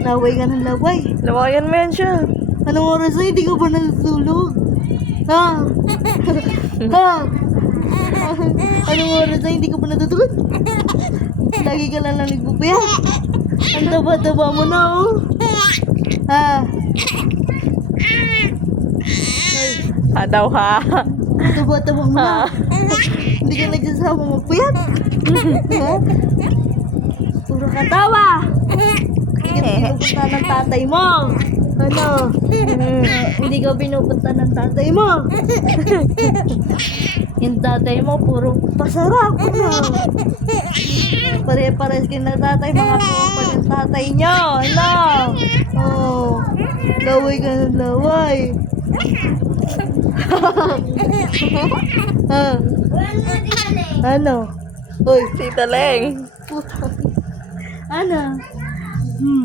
Laway ka ng laway. Lawayan mo yan siya. Anong oras na hindi ka ba natutulog? Ha? Ha? Anong oras na hindi ka ba natutulog? Lagi ka lang nagpupuyat. Ang taba-taba mo na, oh. Ha? Ha daw ha. Ang taba-taba mo na. Hindi ka nagsasama magpuyat. Ha? Puro ka tawa. Hindi ka pinupunta ng tatay mo. Ano? Hindi ka pinupunta ng tatay mo. Yung tatay mo, puro pasarap. Ano? Pare-pares kayo ng tatay. Mga pupa yung tatay nyo. Ano? Oh. Laway ka ng laway. Ha? Ano? Uy. Tita Leng. Ano?